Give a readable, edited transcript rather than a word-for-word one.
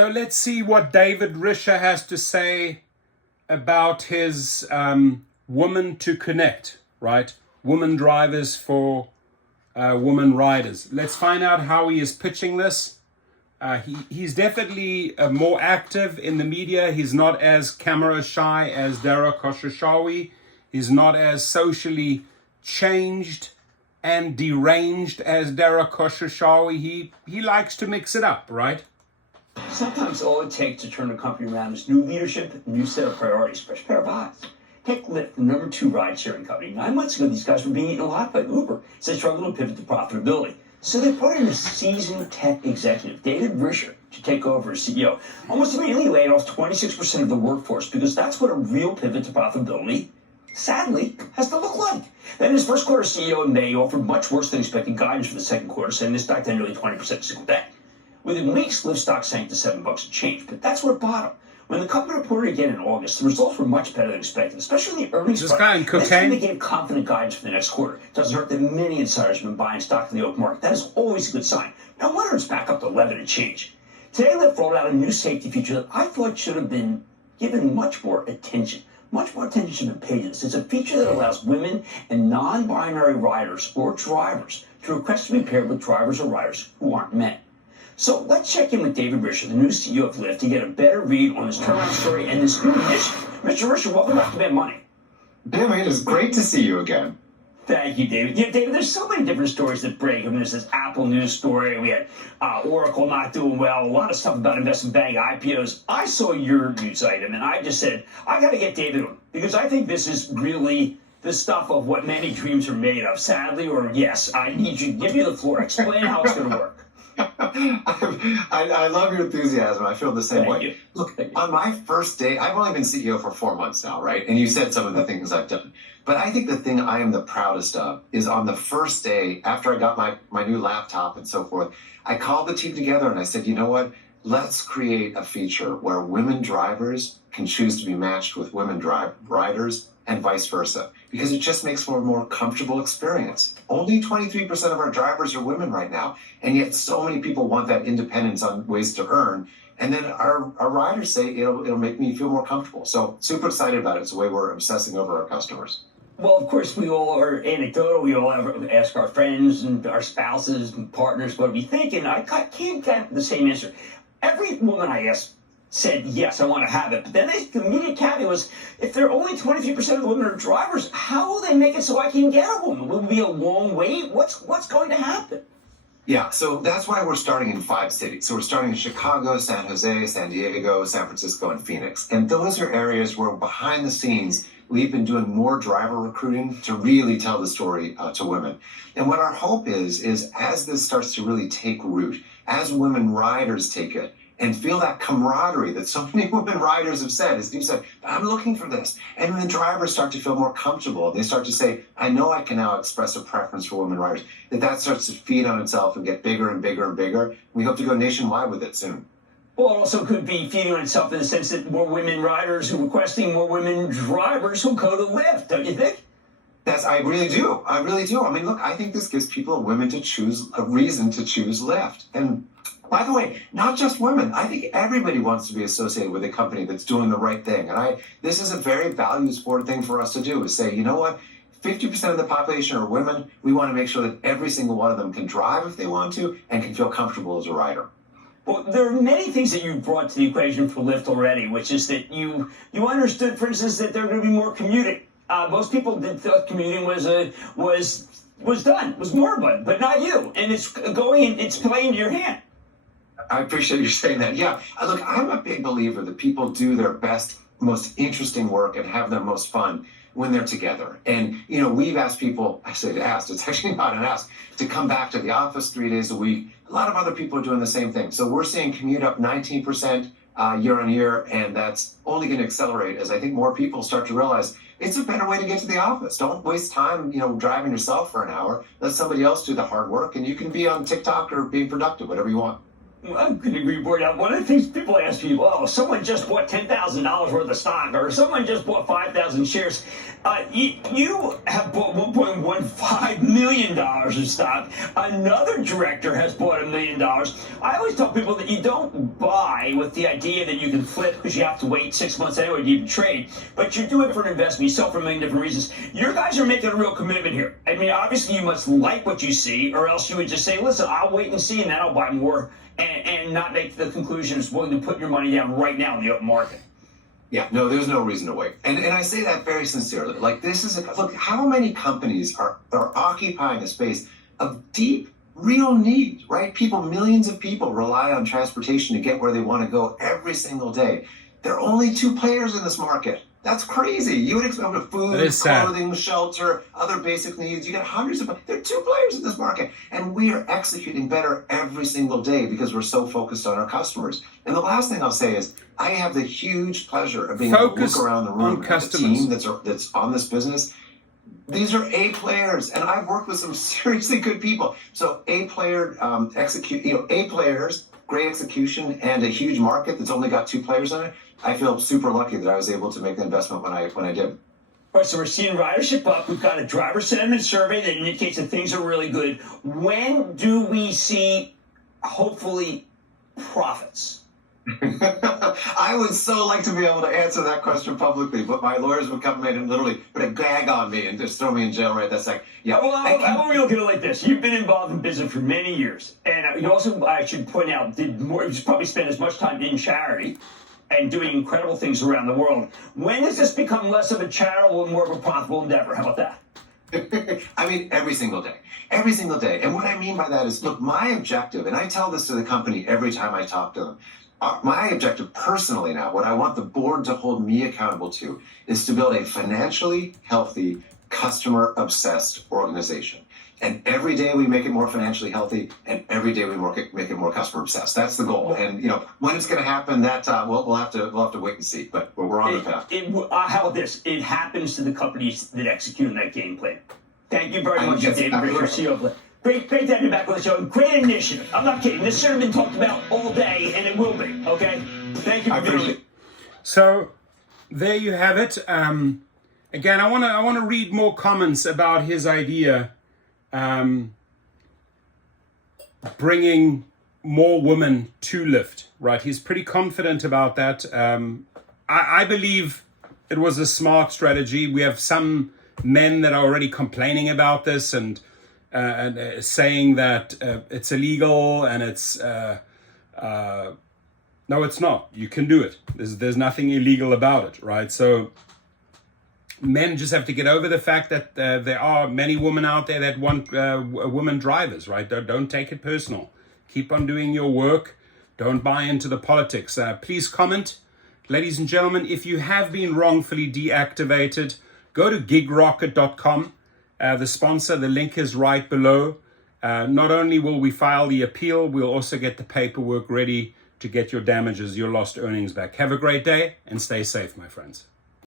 So let's see what David Risher has to say about his Women to Connect, right? Women drivers for women riders. Let's find out how he is pitching this. He's definitely more active in the media. He's not as camera shy as Dara Khosrowshahi. He's not as socially changed and deranged as Dara Khosrowshahi. He likes to mix it up, right? Sometimes all it takes to turn a company around is new leadership, new set of priorities, fresh pair of eyes. Take Lyft, the number 2 ride-sharing company. 9 months ago, these guys were being eaten alive by Uber, so they struggled to pivot to profitability. So they brought in a seasoned tech executive, David Risher, to take over as CEO. Almost immediately laid off 26% of the workforce because that's what a real pivot to profitability, sadly, has to look like. Then his first quarter CEO in May offered much worse than expected guidance for the second quarter, sending this back to nearly 20% a single day. Within weeks, Lyft stock sank to $7 a change, but that's where it bottomed. When the company reported again in August, the results were much better than expected, especially in the earnings This guy in front. cocaine? They gave confident guidance for the next quarter. It doesn't hurt that many insiders have been buying stock in the open market. That is always a good sign. No wonder it's back up to 11 and change. Today, Lyft rolled out a new safety feature that I thought should have been given much more attention. Much more attention should have been paid to this. It's a feature that allows women and non-binary riders or drivers to request to be paired with drivers or riders who aren't men. So let's check in with David Risher, the new CEO of Lyft, to get a better read on this turnaround story and this new mission. Mr. Risher, welcome back to Bad Money. Damn, it is great to see you again. Thank you, David. Yeah, David, there's so many different stories that break. I mean, there's this Apple news story. We had Oracle not doing well. A lot of stuff about investment bank IPOs. I saw your news item, and I just said, I got to get David on, because I think this is really the stuff of what many dreams are made of. Sadly, or yes, I need you to give you the floor. Explain how it's going to work. I love your enthusiasm. I feel the same way. You. Look, on my first day, I've only been CEO for 4 months now, right? And you said some of the things I've done. But I think the thing I am the proudest of is on the first day, after I got my new laptop and so forth, I called the team together and I said, you know what? Let's create a feature where women drivers can choose to be matched with women riders and vice versa, because it just makes for a more comfortable experience. Only 23% of our drivers are women right now, and yet so many people want that independence on ways to earn. And then our riders say it'll make me feel more comfortable. So super excited about it. It's the way we're obsessing over our customers. Well, of course, we all are anecdotal. We all ask our friends and our spouses and partners what we think, and I can't get the same answer. Every woman I asked said, yes, I want to have it. But then the immediate caveat was, if they're only 23% of the women are drivers, how will they make it so I can get a woman? Will it be a long wait? What's going to happen? Yeah, so that's why we're starting in 5 cities. So we're starting in Chicago, San Jose, San Diego, San Francisco, and Phoenix. And those are areas where behind the scenes, we've been doing more driver recruiting to really tell the story to women. And what our hope is as this starts to really take root, as women riders take it, and feel that camaraderie that so many women riders have said, as you said, I'm looking for this. And when the drivers start to feel more comfortable, they start to say, I know I can now express a preference for women riders, that starts to feed on itself and get bigger and bigger and bigger. We hope to go nationwide with it soon. Well, it also could be feeding on itself in the sense that more women riders who are requesting more women drivers who go to Lyft, don't you think? I really do. I really do. I mean, look, I think this gives people a reason to choose Lyft. And by the way, not just women. I think everybody wants to be associated with a company that's doing the right thing. And this is a very values-forward thing for us to do, is say, you know what? 50% of the population are women. We want to make sure that every single one of them can drive if they want to and can feel comfortable as a rider. Well, there are many things that you brought to the equation for Lyft already, which is that you understood, for instance, that there are going to be more commuting. Most people thought commuting was moribund, but not you. And it's playing to your hand. I appreciate you saying that. Yeah, look, I'm a big believer that people do their best, most interesting work and have their most fun when they're together. And, we've asked people, I say asked, it's actually not an ask, to come back to the office 3 days a week. A lot of other people are doing the same thing. So we're seeing commute up 19% year on year, and that's only going to accelerate as I think more people start to realize it's a better way to get to the office. Don't waste time, driving yourself for an hour. Let somebody else do the hard work, and you can be on TikTok or being productive, whatever you want. I couldn't agree more. Now, one of the things people ask me, well, someone just bought $10,000 worth of stock, or someone just bought 5,000 shares. You have bought $1.15 million of stock. Another director has bought $1 million. I always tell people that you don't buy with the idea that you can flip because you have to wait 6 months anyway to even trade, but you do it for an investment. You sell for a million different reasons. Your guys are making a real commitment here. I mean, obviously you must like what you see, or else you would just say, listen, I'll wait and see, and then I'll buy more. And not make the conclusion is willing to put your money down right now in the open market. Yeah, no, there's no reason to wait. And I say that very sincerely. Like, this is look, how many companies are occupying a space of deep, real need, right? Millions of people rely on transportation to get where they want to go every single day. There are only 2 players in this market. That's crazy. You would expect food, clothing, shelter, other basic needs. You got hundreds of, there are 2 players in this market. And we are executing better every single day because we're so focused on our customers. And the last thing I'll say is I have the huge pleasure of being able to look around the room at the team that's on this business. These are A players, and I've worked with some seriously good people. So A player A players, great execution, and a huge market that's only got 2 players in it. I feel super lucky that I was able to make the investment when I did. All right, so we're seeing ridership up. We've got a driver sentiment survey that indicates that things are really good. When do we see, hopefully, profits? I would so like to be able to answer that question publicly, but my lawyers would come in and literally put a gag on me and just throw me in jail right that second. Yeah. Well, I want to look at it like this. You've been involved in business for many years. And you also, I should point out, you probably spent as much time in charity and doing incredible things around the world. When does this become less of a charitable and more of a profitable endeavor? How about that? I mean, every single day. Every single day. And what I mean by that is, look, my objective, and I tell this to the company every time I talk to them, my objective personally now, what I want the board to hold me accountable to, is to build a financially healthy, customer-obsessed organization. And every day we make it more financially healthy, and every day we make it more customer obsessed. That's the goal. And when it's going to happen, that we'll have to wait and see. But we're on the path. How about this? It happens to the companies that execute on that game plan. Thank you very much, David Risher, CEO. Great to have you back on the show. Great initiative. I'm not kidding. This should have been talked about all day, and it will be. Okay. Thank you for doing it. So there you have it. Again, I want to read more comments about his idea. Bringing more women to Lyft, right? He's pretty confident about that. I believe it was a smart strategy. We have some men that are already complaining about this and saying that it's illegal and it's no, it's not. You can do it. There's nothing illegal about it, right? So men just have to get over the fact that there are many women out there that want women drivers, right? Don't take it personal. Keep on doing your work. Don't buy into the politics. Please comment. Ladies and gentlemen, if you have been wrongfully deactivated, go to gigrocket.com. The sponsor, the link is right below. Not only will we file the appeal, we'll also get the paperwork ready to get your damages, your lost earnings back. Have a great day and stay safe, my friends.